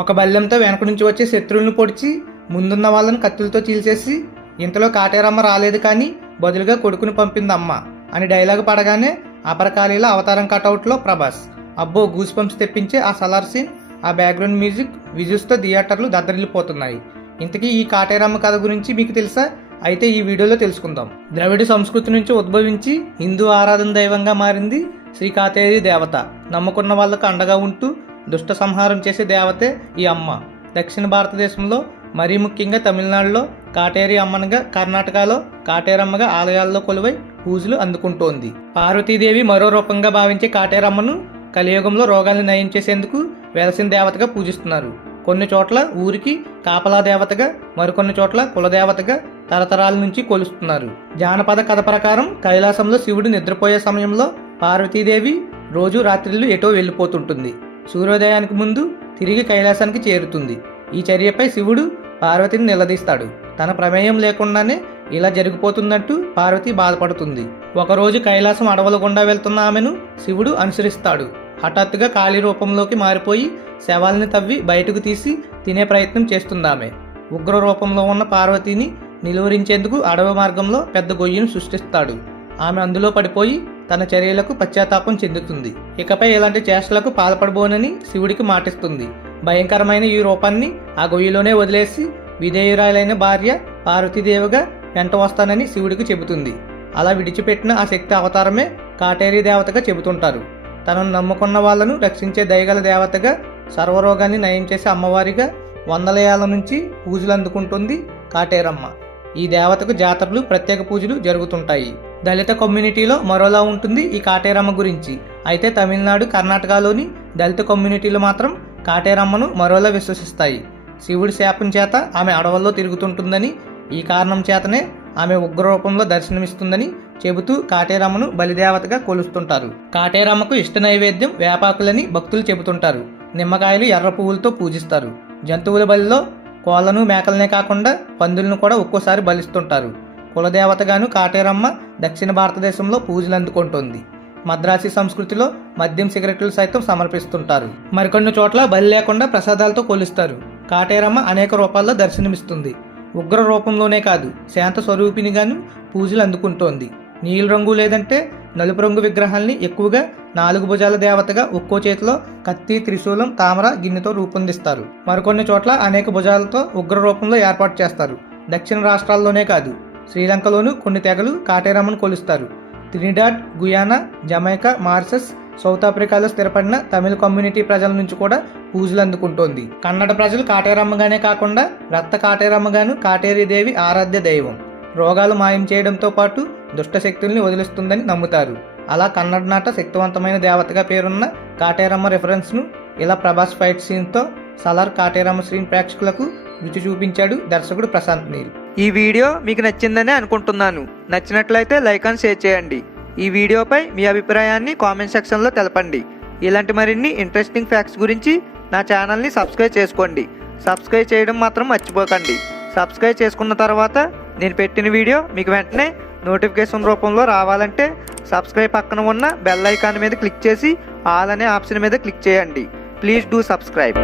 ఒక బల్లెంతో వెనక నుంచి వచ్చే శత్రువులను పొడిచి ముందున్న వాళ్ళని కత్తులతో చీల్చేసి ఇంతలో కాటేరమ్మ రాలేదు కానీ బదులుగా కొడుకుని పంపింది అమ్మ అని డైలాగ్ పడగానే అపరకాళీల అవతారం కటౌట్లో ప్రభాస్. అబ్బో గూస్ పంప్స్ తెప్పించే ఆ సలార్ సీన్, ఆ బ్యాక్గ్రౌండ్ మ్యూజిక్, విజువల్స్తో థియేటర్లు దద్దరిల్లిపోతున్నాయి. ఇంతకీ ఈ కాటేరమ్మ కథ గురించి మీకు తెలుసా? అయితే ఈ వీడియోలో తెలుసుకుందాం. ద్రవిడ సంస్కృతి నుంచి ఉద్భవించి హిందూ ఆరాధన దైవంగా మారింది శ్రీ కాటేరి దేవత. నమ్ముకున్న వాళ్లకు అండగా ఉంటూ దుష్ట సంహారం చేసే దేవతే ఈ అమ్మ. దక్షిణ భారతదేశంలో మరీ ముఖ్యంగా తమిళనాడులో కాటేరి అమ్మనగా, కర్ణాటకలో కాటేరమ్మగా ఆలయాల్లో కొలువై పూజలు అందుకుంటోంది. పార్వతీదేవి మరో రూపంగా భావించే కాటేరమ్మను కలియుగంలో రోగాలను నయం చేసేందుకు వెలసిన దేవతగా పూజిస్తున్నారు. కొన్ని చోట్ల ఊరికి కాపలా దేవతగా, మరికొన్ని చోట్ల కులదేవతగా తరతరాల నుంచి కొలుస్తున్నారు. జానపద కథ ప్రకారం కైలాసంలో శివుడు నిద్రపోయే సమయంలో పార్వతీదేవి రోజు రాత్రిళ్ళు ఎటో వెళ్ళిపోతుంటుంది. సూర్యోదయానికి ముందు తిరిగి కైలాసానికి చేరుతుంది. ఈ చర్యపై శివుడు పార్వతిని నిలదీస్తాడు. తన ప్రమేయం లేకుండానే ఇలా జరిగిపోతున్నట్టు పార్వతి బాధపడుతుంది. ఒకరోజు కైలాసం అడవుల గుండా వెళ్తున్న ఆమెను శివుడు అనుసరిస్తాడు. హఠాత్తుగా కాళీ రూపంలోకి మారిపోయి శవాల్ని తవ్వి బయటకు తీసి తినే ప్రయత్నం చేస్తుందామె. ఉగ్ర రూపంలో ఉన్న పార్వతిని నిలువరించేందుకు అడవి మార్గంలో పెద్ద గొయ్యిని సృష్టిస్తాడు. ఆమె అందులో పడిపోయి తన చర్యలకు పశ్చాత్తాపం చెందుతుంది. ఇకపై ఇలాంటి చేష్టలకు పాల్పడబోనని శివుడికి మాటిస్తుంది. భయంకరమైన ఈ రూపాన్ని ఆ గొయ్యిలోనే వదిలేసి విధేయురాలైన భార్య పార్వతీదేవిగా వెంట వస్తానని శివుడికి చెబుతుంది. అలా విడిచిపెట్టిన ఆ శక్తి అవతారమే కాటేరి దేవతగా చెబుతుంటారు. తనను నమ్ముకున్న వాళ్లను రక్షించే దయగల దేవతగా, సర్వరోగాన్ని నయం చేసే అమ్మవారిగా వందల ఏళ్ల నుంచి పూజలు అందుకుంటుంది కాటేరమ్మ. ఈ దేవతకు జాతరలు, ప్రత్యేక పూజలు జరుగుతుంటాయి. దళిత కమ్యూనిటీలో మరోలా ఉంటుంది ఈ కాటేరమ్మ గురించి. అయితే తమిళనాడు, కర్ణాటకలోని దళిత కమ్యూనిటీలు మాత్రం కాటేరమ్మను మరోలా విశ్వసిస్తాయి. శివుడి శాపం చేత ఆమె అడవుల్లో తిరుగుతుంటుందని, ఈ కారణం చేతనే ఆమె ఉగ్ర రూపంలో దర్శనమిస్తుందని చెబుతూ కాటేరమ్మను బలిదేవతగా కొలుస్తుంటారు. కాటేరమ్మకు ఇష్ట నైవేద్యం వేపాకులని భక్తులు చెబుతుంటారు. నిమ్మకాయలు, ఎర్ర పువ్వులతో పూజిస్తారు. జంతువుల బలిలో కోళ్లను, మేకలనే కాకుండా పందులను కూడా ఒక్కోసారి బలిస్తుంటారు. కులదేవతగాను కాటేరమ్మ దక్షిణ భారతదేశంలో పూజలు అందుకుంటోంది. మద్రాసి సంస్కృతిలో మద్యం, సిగరెట్లు సైతం సమర్పిస్తుంటారు. మరికొన్ని చోట్ల బలి లేకుండా ప్రసాదాలతో కొలుస్తారు. కాటేరమ్మ అనేక రూపాల్లో దర్శనమిస్తుంది. ఉగ్ర రూపంలోనే కాదు, శాంత స్వరూపినిగాను పూజలు అందుకుంటోంది. నీలి రంగు లేదంటే నలుపు రంగు విగ్రహాల్ని ఎక్కువగా 4 భుజాల దేవతగా ఒక్కో చేతిలో కత్తి, త్రిశూలం, తామర, గిన్నెతో రూపొందిస్తారు. మరికొన్ని చోట్ల అనేక భుజాలతో ఉగ్ర రూపంలో ఏర్పాటు చేస్తారు. దక్షిణ రాష్ట్రాల్లోనే కాదు, శ్రీలంకలోనూ కొన్ని తెగలు కాటేరమ్మను కొలుస్తారు. త్రినిడాడ్, గుయానా, జమైకా, మారిషస్, సౌత్ ఆఫ్రికాలో స్థిరపడిన తమిళ కమ్యూనిటీ ప్రజల నుంచి కూడా పూజలు అందుకుంటోంది. కన్నడ ప్రజలు కాటేరమ్మగానే కాకుండా రక్త కాటేరమ్మగాను కాటేరి దేవి ఆరాధ్య దైవం. రోగాలు మాయం చేయడంతో పాటు దుష్ట శక్తుల్ని వదిలిస్తుందని నమ్ముతారు. అలా కన్నడ నాట శక్తివంతమైన దేవతగా పేరున్న కాటేరమ్మ రిఫరెన్స్ను ఇలా ప్రభాస్ ఫైట్ సీన్తో సలార్ కాటేరమ్మ స్క్రీన్ ప్రేక్షకులకు రుచి చూపించాడు దర్శకుడు ప్రశాంత్ నీల్. ఈ వీడియో మీకు నచ్చిందని అనుకుంటున్నాను. నచ్చినట్లయితే లైక్ అండ్ షేర్ చేయండి. ఈ వీడియోపై మీ అభిప్రాయాన్ని కామెంట్ సెక్షన్లో తెలపండి. ఇలాంటి మరిన్ని ఇంట్రెస్టింగ్ ఫ్యాక్ట్స్ గురించి నా ఛానల్ని సబ్స్క్రైబ్ చేసుకోండి. సబ్స్క్రైబ్ చేయడం మాత్రం మర్చిపోకండి. సబ్స్క్రైబ్ చేసుకున్న తర్వాత నేను పెట్టిన వీడియో మీకు వెంటనే నోటిఫికేషన్ రూపంలో రావాలంటే సబ్స్క్రైబ్ పక్కన ఉన్న బెల్ ఐకాన్ మీద క్లిక్ చేసి ఆల్ అనే ఆప్షన్ మీద క్లిక్ చేయండి. Please do subscribe.